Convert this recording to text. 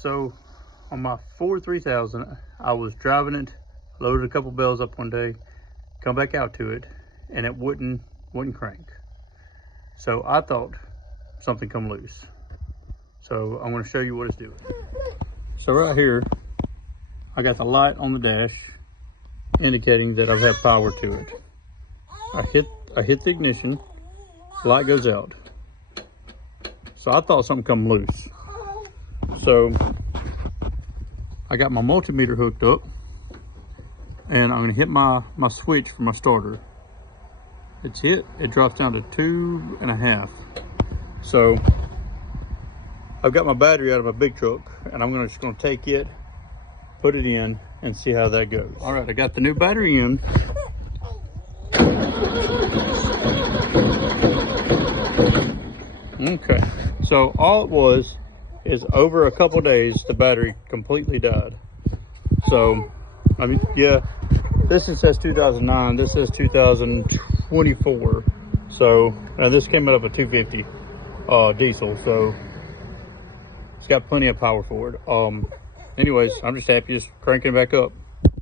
So on my Ford 3000, I was driving it, loaded a couple bells up one day, come back out to it, and it wouldn't crank. So I thought something come loose. So I'm going to show you what it's doing. So right here, I got the light on the dash indicating that I've had power to it. I hit the ignition, light goes out. So I thought something come loose. So I got my multimeter hooked up, and I'm gonna hit my switch for my starter. It's hit, it drops down to 2.5. So I've got my battery out of my big truck, and I'm just gonna take it, put it in, and see how that goes. All right, I got the new battery in. Okay, so all it was is over a couple days, the battery completely died. So, I mean, yeah, this one says 2009, this says 2024. So, this came out of a 250 diesel, so it's got plenty of power for it. Anyways, I'm just happy just cranking it back up.